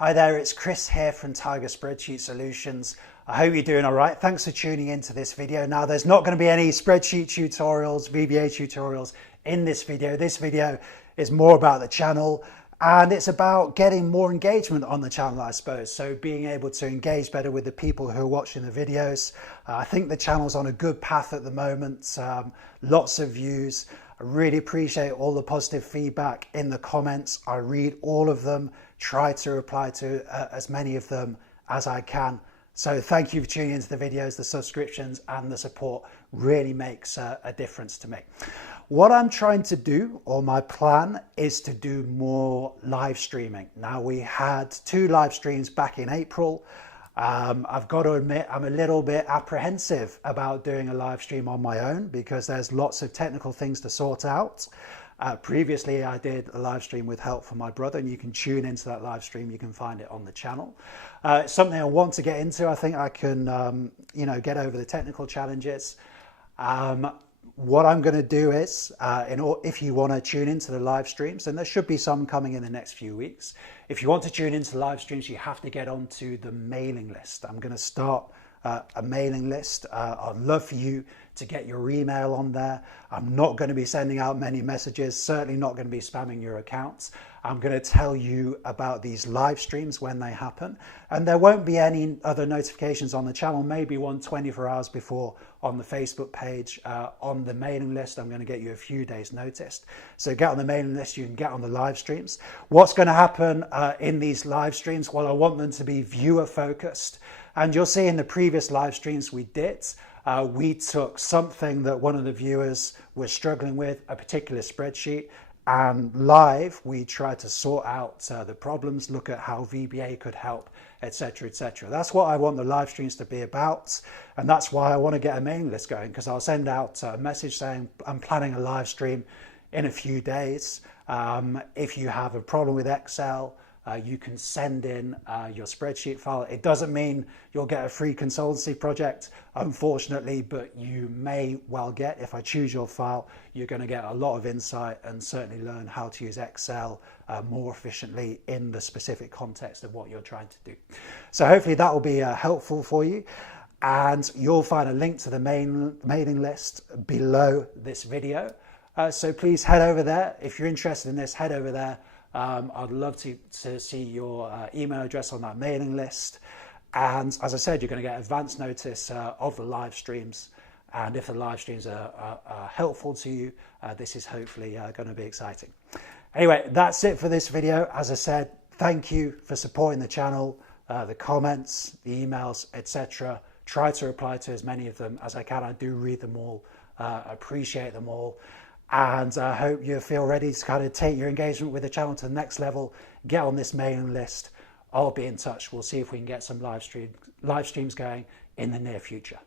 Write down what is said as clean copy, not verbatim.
Hi there, it's Chris here from Tiger Spreadsheet Solutions. I hope you're doing all right. Thanks for tuning into this video. Now, there's not going to be any spreadsheet tutorials, VBA tutorials in this video. This video is more about the channel, and it's about getting more engagement on the channel, I suppose. So being able to engage better with the people who are watching the videos. I think the channel's on a good path at the moment. Lots of views. I really appreciate all the positive feedback in the comments. I read all of them, try to reply to as many of them as I can. So thank you for tuning into the videos. The subscriptions and the support really makes a difference to me. What I'm trying to do, or my plan, is to do more live streaming. Now, we had 2 live streams back in April. I've got to admit, I'm a little bit apprehensive about doing a live stream on my own because there's lots of technical things to sort out. Previously, I did a live stream with help from my brother, and you can tune into that live stream. You can find it on the channel. It's something I want to get into. I think I can, get over the technical challenges. What I'm going to do is, if you want to tune into the live streams, and there should be some coming in the next few weeks. If you want to tune into live streams, you have to get onto the mailing list. I'm going to start a mailing list. I'd love for you to get your email on there. I'm not going to be sending out many messages, certainly not going to be spamming your accounts. I'm going to tell you about these live streams when they happen, and there won't be any other notifications on the channel, maybe one 24 hours before on the Facebook page. On the mailing list, I'm going to get you a few days notice. So get on the mailing list, you can get on the live streams. What's going to happen in these live streams? Well, I want them to be viewer focused. And you'll see in the previous live streams we did, we took something that one of the viewers was struggling with, a particular spreadsheet, and live we tried to sort out the problems, look at how VBA could help, etc., etc. That's what I want the live streams to be about, and that's why I want to get a mailing list going, because I'll send out a message saying I'm planning a live stream in a few days. If you have a problem with Excel, you can send in your spreadsheet file. It doesn't mean you'll get a free consultancy project, unfortunately, but you may well get, if I choose your file, you're going to get a lot of insight and certainly learn how to use Excel more efficiently in the specific context of what you're trying to do. So hopefully that will be helpful for you. And you'll find a link to the mailing list below this video. So please head over there. If you're interested in this, head over there. I'd love to see your email address on that mailing list. And as I said, you're going to get advance notice of the live streams. And if the live streams are helpful to you, this is hopefully going to be exciting. Anyway, that's it for this video. As I said, thank you for supporting the channel, the comments, the emails, etc. Try to reply to as many of them as I can. I do read them all, appreciate them all. And I hope you feel ready to kind of take your engagement with the channel to the next level. Get on this mailing list. I'll be in touch. We'll see if we can get some live streams going in the near future.